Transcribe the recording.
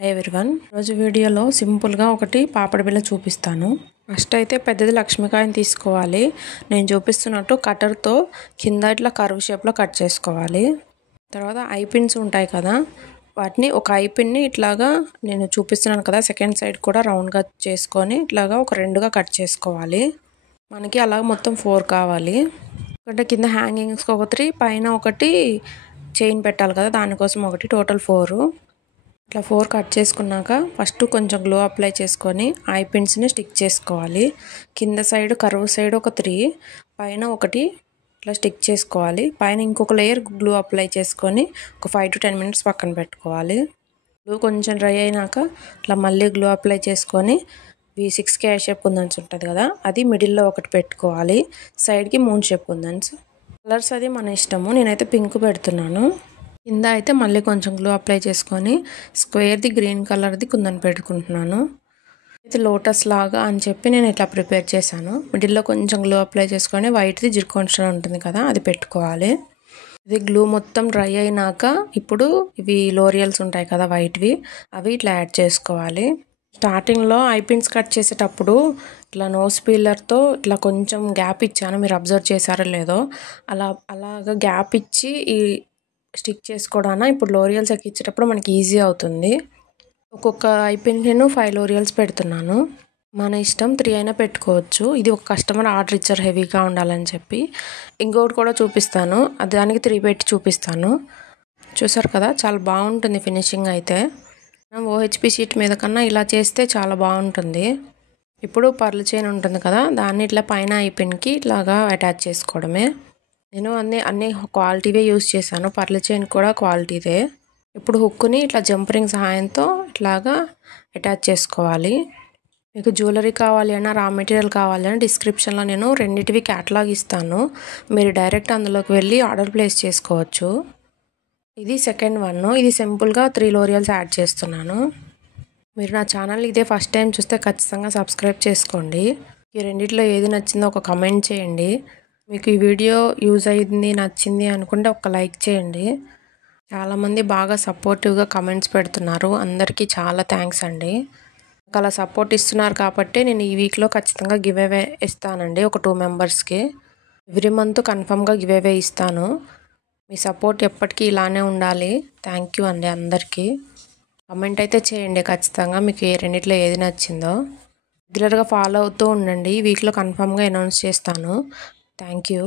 Hi everyone, రోజు వీడియోలో సింపుల్గా ఒకటి పాపడి బిళ్ళ చూపిస్తాను. ఫస్ట్ అయితే పెద్దది లక్ష్మీకాయని తీసుకోవాలి. నేను చూపిస్తున్నట్టు కటర్తో కింద ఇట్లా కర్వ్ షేప్లో కట్ చేసుకోవాలి. తర్వాత ఐ పిన్స్ ఉంటాయి కదా, వాటిని ఒక ఐ పిన్ని ఇట్లాగా నేను చూపిస్తున్నాను కదా సెకండ్ సైడ్ కూడా రౌండ్గా చేసుకొని ఇట్లాగా ఒక రెండుగా కట్ చేసుకోవాలి. మనకి అలా మొత్తం 4 కావాలి. ఒకటి కింద హ్యాంగింగ్స్కి ఒక 3, పైన ఒకటి చైన్ పెట్టాలి కదా, దానికోసం ఒకటి, టోటల్ 4. ఇట్లా 4 కట్ చేసుకున్నాక ఫస్ట్ కొంచెం గ్లో అప్లై చేసుకొని ఐ పిన్స్ని స్టిక్ చేసుకోవాలి. కింద సైడ్ కర్వ్ సైడ్ ఒక 3, పైన ఒకటి ఇట్లా స్టిక్ చేసుకోవాలి. పైన ఇంకొక లేయర్ గ్లూ అప్లై చేసుకొని ఒక 5 to 10 minutes పక్కన పెట్టుకోవాలి. గ్లూ కొంచెం డ్రై అయినాక ఇట్లా మళ్ళీ గ్లూ అప్లై చేసుకొని V6 క్యాష్ షేప్ కుందన్స్ ఉంటుంది కదా, అది మిడిల్లో ఒకటి పెట్టుకోవాలి. సైడ్కి మూన్ షేప్ కుందన్స్. కలర్స్ అది మన ఇష్టము. నేనైతే పింక్ పెడుతున్నాను. కింద అయితే మళ్ళీ కొంచెం గ్లూ అప్లై చేసుకొని స్క్వేర్ది గ్రీన్ కలర్ది కుందన్ పెట్టుకుంటున్నాను. అయితే లోటస్ లాగా అని చెప్పి నేను ఇట్లా ప్రిపేర్ చేశాను. మిడిల్లో కొంచెం గ్లూ అప్లై చేసుకొని వైట్ది జిర్కోన్ స్టోన్ ఉంటుంది కదా, అది పెట్టుకోవాలి. ఇది గ్లూ మొత్తం డ్రై అయినాక ఇప్పుడు ఇవి లోరియల్స్ ఉంటాయి కదా వైట్వి, అవి ఇట్లా యాడ్ చేసుకోవాలి. స్టార్టింగ్లో ఐ పిన్స్ కట్ చేసేటప్పుడు ఇట్లా నోస్ పీలర్తో ఇట్లా కొంచెం గ్యాప్ ఇచ్చాను. మీరు అబ్జర్వ్ చేశారో లేదో, అలాగా గ్యాప్ ఇచ్చి ఈ స్టిక్ చేసుకోవడానికి ఇప్పుడు లోరియల్స్ ఎక్కించేటప్పుడు మనకి ఈజీ అవుతుంది. ఒక్కొక్క ఐ పిన్ నేను 5 లోరియల్స్ పెడుతున్నాను. మన ఇష్టం 3 అయినా పెట్టుకోవచ్చు. ఇది ఒక కస్టమర్ ఆర్డర్ ఇచ్చారు హెవీగా ఉండాలని చెప్పి. ఇంకోటి కూడా చూపిస్తాను, అది దానికి 3 పెట్టి చూపిస్తాను. చూసారు కదా, చాలా బాగుంటుంది ఫినిషింగ్ అయితే. OHP షీట్ మీద కన్నా ఇలా చేస్తే చాలా బాగుంటుంది. ఇప్పుడు పర్ల్ చైన్ ఉంటుంది కదా, దాన్ని ఇట్లా పైన ఐ పిన్కి ఇట్లాగా అటాచ్ చేసుకోవడమే. నేను అన్ని క్వాలిటీవే యూజ్ చేశాను. పర్ల్ చైన్ కూడా క్వాలిటీదే. ఇప్పుడు హుక్ని ఇట్లా జంప్ రింగ్ సహాయంతో ఇట్లాగా అటాచ్ చేసుకోవాలి. మీకు జ్యువెలరీ కావాలి అన్నా, రా మెటీరియల్ కావాలి అన్నా డిస్క్రిప్షన్లో నేను రెండింటివి క్యాటలాగ్ ఇస్తాను. మీరు డైరెక్ట్ అందులోకి వెళ్ళి ఆర్డర్ ప్లేస్ చేసుకోవచ్చు. ఇది సెకండ్ వన్. ఇది సింపుల్గా 3 లోరియల్స్ యాడ్ చేస్తున్నాను. మీరు నా ఛానల్ ఇదే ఫస్ట్ టైం చూస్తే ఖచ్చితంగా సబ్స్క్రైబ్ చేసుకోండి. ఈ రెండిట్లో ఏది నచ్చిందో ఒక కమెంట్ చేయండి. మీకు ఈ వీడియో యూజ్ అయ్యింది, నచ్చింది అనుకుంటే ఒక లైక్ చేయండి. చాలామంది బాగా సపోర్టివ్గా కమెంట్స్ పెడుతున్నారు. అందరికీ చాలా థ్యాంక్స్ అండి. అలా సపోర్ట్ ఇస్తున్నారు కాబట్టి నేను ఈ వీక్లో ఖచ్చితంగా గివ్ అవే ఇస్తానండి ఒక 2 మెంబర్స్కి. ఎవ్రీ మంత్ కన్ఫామ్గా గివ్ అవే ఇస్తాను. మీ సపోర్ట్ ఎప్పటికీ ఇలానే ఉండాలి. థ్యాంక్ యూ అండి అందరికీ. కమెంట్ అయితే చేయండి ఖచ్చితంగా మీకు ఈ రెండిట్లో ఏది నచ్చిందో. రెగ్యులర్గా ఫాలో అవుతూ ఉండండి. ఈ వీక్లో కన్ఫామ్గా అనౌన్స్ చేస్తాను. Thank you.